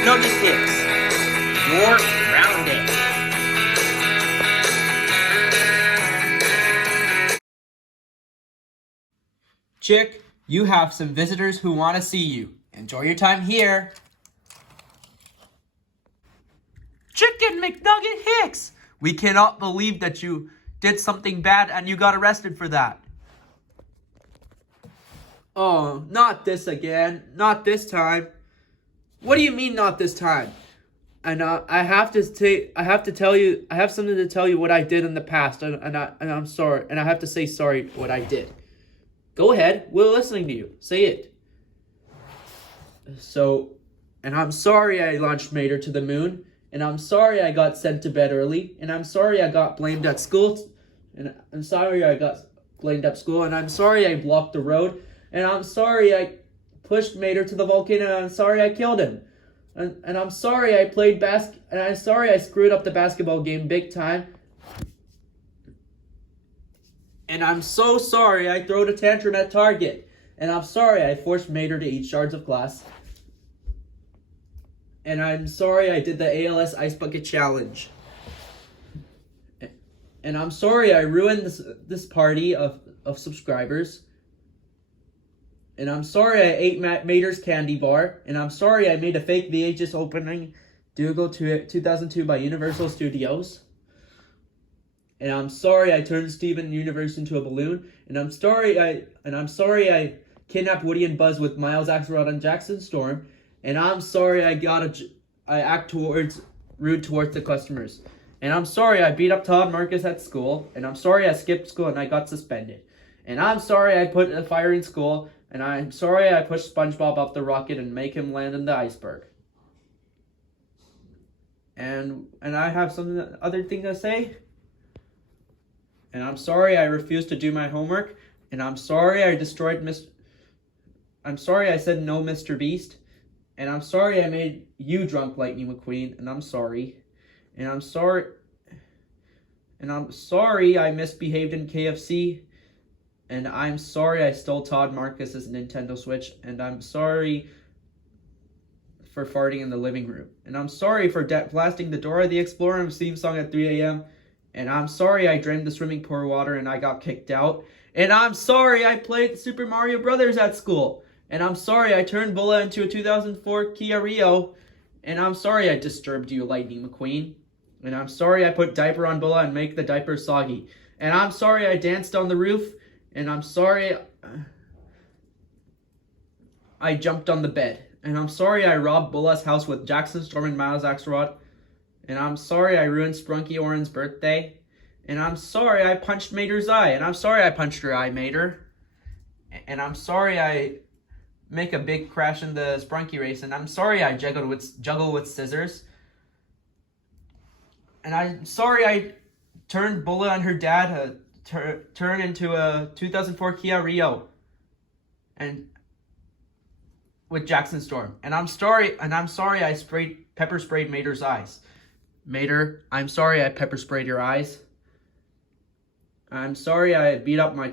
McNugget Hicks. You're grounded. Chick, you have some visitors who want to see you. Enjoy your time here. Chicken McNugget Hicks! We cannot believe that you did something bad and you got arrested for that. Oh, not this again. Not this time. What do you mean not this time? And I have to tell you, I have something to tell you what I did in the past, and I'm sorry, and I have to say sorry what I did. Go ahead, we're listening to you. Say it. And I'm sorry I launched Mater to the moon, and I'm sorry I got sent to bed early, and I'm sorry I got blamed at school, and I'm sorry I got blamed at school, and I'm sorry I blocked the road, and I'm sorry I pushed Mater to the volcano, and I'm sorry I killed him. And I'm sorry I played and I'm sorry I screwed up the basketball game big time. And I'm so sorry I threw a tantrum at Target. And I'm sorry I forced Mater to eat shards of glass. And I'm sorry I did the ALS Ice Bucket Challenge. And I'm sorry I ruined this party of subscribers. And I'm sorry I ate Mater's candy bar. And I'm sorry I made a fake VHS opening Dougal 2002 by Universal Studios. And I'm sorry I turned Steven Universe into a balloon. And I'm sorry I kidnapped Woody and Buzz with Miles Axelrod and Jackson Storm. And I'm sorry I act rude towards the customers. And I'm sorry I beat up Todd Marcus at school. And I'm sorry I skipped school and I got suspended. And I'm sorry I put a fire in school. And I'm sorry I pushed SpongeBob off the rocket and make him land in the iceberg. And I have other thing to say. And I'm sorry I refused to do my homework. And I'm sorry I I'm sorry I said no, Mr. Beast. And I'm sorry I made you drunk, Lightning McQueen. And I'm sorry. And I'm sorry I misbehaved in KFC. And I'm sorry I stole Todd Marcus's Nintendo Switch. And I'm sorry for farting in the living room. And I'm sorry for blasting the Dora the Explorer theme song at 3 a.m. And I'm sorry I drained the swimming pool water and I got kicked out. And I'm sorry I played Super Mario Brothers at school. And I'm sorry I turned Bulla into a 2004 Kia Rio. And I'm sorry I disturbed you, Lightning McQueen. And I'm sorry I put diaper on Bulla and make the diaper soggy. And I'm sorry I danced on the roof. And I'm sorry I jumped on the bed. And I'm sorry I robbed Bulla's house with Jackson Storm and Miles Axelrod. And I'm sorry I ruined Sprunky Oren's birthday. And I'm sorry I punched Mater's eye. And I'm sorry I punched your eye, Mater. And I'm sorry I make a big crash in the Sprunky race. And I'm sorry I juggle with scissors. And I'm sorry I turned Bulla and her dad turn into a 2004 Kia Rio. And with Jackson Storm. And I'm sorry I pepper sprayed Mater's eyes. Mater, I'm sorry I pepper sprayed your eyes. I'm sorry I beat up my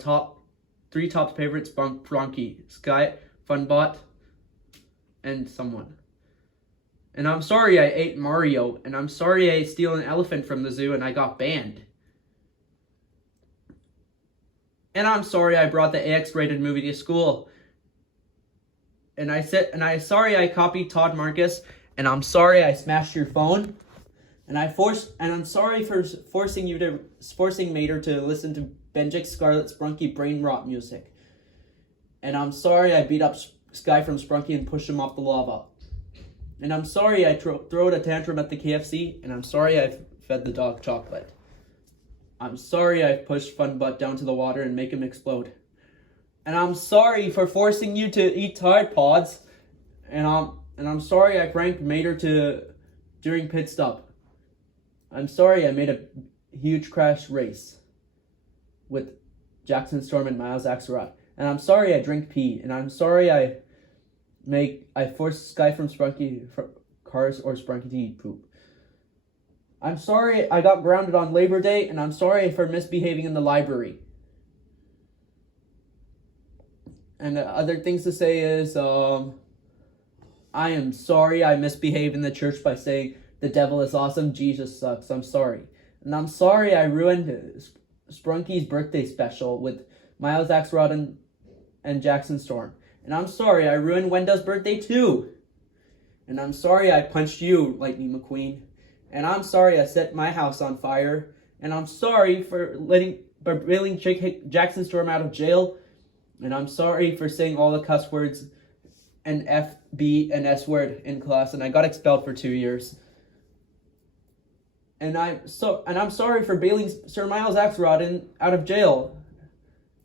three top favorites, Bronky, Sky, Funbot, and someone. And I'm sorry I ate Mario, and I'm sorry I stole an elephant from the zoo and I got banned. And I'm sorry I brought the AX-rated movie to school. And I'm sorry I copied Todd Marcus, and I'm sorry I smashed your phone. And I'm sorry for forcing Mater to listen to Benjik Scarlet's Sprunky brain rot music. And I'm sorry I beat up Sky from Sprunky and pushed him off the lava. And I'm sorry I threw a tantrum at the KFC, and I'm sorry I fed the dog chocolate. I'm sorry I pushed Funbutt down to the water and make him explode. And I'm sorry for forcing you to eat Tide Pods. And I'm sorry I pranked Mater during pit stop. I'm sorry I made a huge crash race with Jackson Storm and Miles Axelrod. And I'm sorry I drink pee. And I'm sorry I forced Sky from Sprunky cars or Sprunky to eat poop. I'm sorry I got grounded on Labor Day, and I'm sorry for misbehaving in the library. And other things to say is, I'm I am sorry I misbehaved in the church by saying the devil is awesome, Jesus sucks. I'm sorry. And I'm sorry I ruined Sprunky's birthday special with Miles Axelrod and Jackson Storm. And I'm sorry I ruined Wenda's birthday too. And I'm sorry I punched you, Lightning McQueen. And I'm sorry I set my house on fire. And I'm sorry for bailing Jackson Storm out of jail. And I'm sorry for saying all the cuss words and F, B, and S word in class. And I got expelled for 2 years. And I'm sorry for bailing Sir Miles Axelrod out of jail.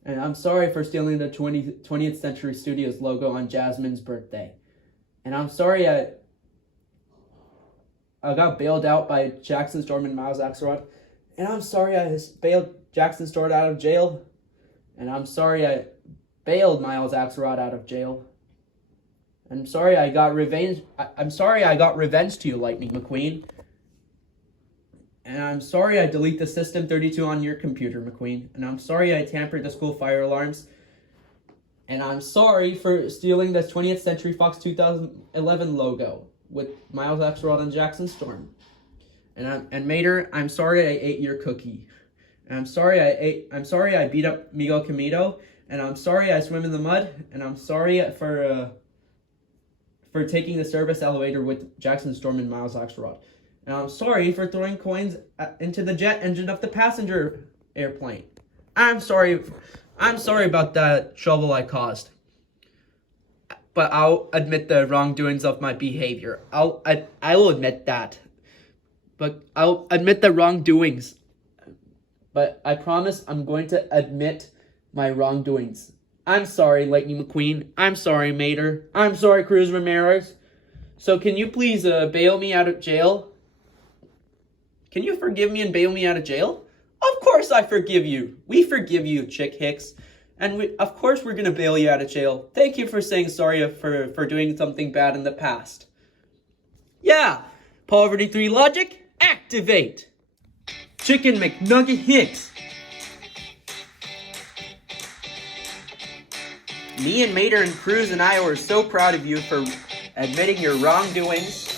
And I'm sorry for stealing the 20th Century Studios logo on Jasmine's birthday. And I'm sorry I got bailed out by Jackson Storm and Miles Axelrod. And I'm sorry I bailed Jackson Storm out of jail. And I'm sorry I bailed Miles Axelrod out of jail. I'm sorry I got revenge. I'm sorry I got revenge to you, Lightning McQueen. And I'm sorry I delete the System 32 on your computer, McQueen. And I'm sorry I tampered the school fire alarms. And I'm sorry for stealing the 20th Century Fox 2011 logo with Miles Axelrod and Jackson Storm. And Mater, I'm sorry I ate your cookie. And I'm sorry I beat up Migo Camito. And I'm sorry I swim in the mud. And I'm sorry for taking the service elevator with Jackson Storm and Miles Axelrod. And I'm sorry for throwing coins into the jet engine of the passenger airplane. I'm sorry about that trouble I caused. But I'll admit the wrongdoings of my behavior. I will admit that. But I'll admit the wrongdoings. But I promise I'm going to admit my wrongdoings. I'm sorry, Lightning McQueen. I'm sorry, Mater. I'm sorry, Cruz Ramirez. So can you please bail me out of jail? Can you forgive me and bail me out of jail? Of course I forgive you. We forgive you, Chick Hicks. And of course we're going to bail you out of jail. Thank you for saying sorry for doing something bad in the past. Yeah, Poverty 3 logic, activate. Chicken McNugget Hicks. Me and Mater and Cruz and I were so proud of you for admitting your wrongdoings.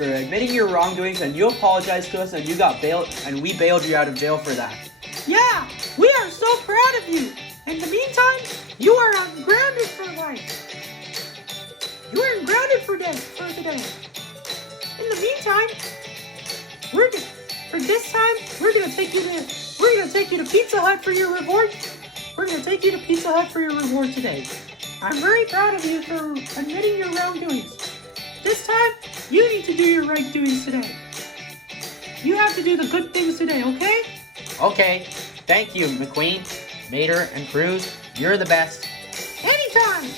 And you apologized to us and you got bailed and we bailed you out of jail for that. Yeah, we are so proud of you. In the meantime, you are ungrounded for life. You are ungrounded for the day. In the meantime, we're gonna take you to Pizza Hut for your reward. We're gonna take you to Pizza Hut for your reward today. I'm very proud of you for admitting your wrongdoings. This time, you need to do your right doings today. You have to do the good things today, okay? Okay, thank you, McQueen, Mater, and Cruz. You're the best. Anytime!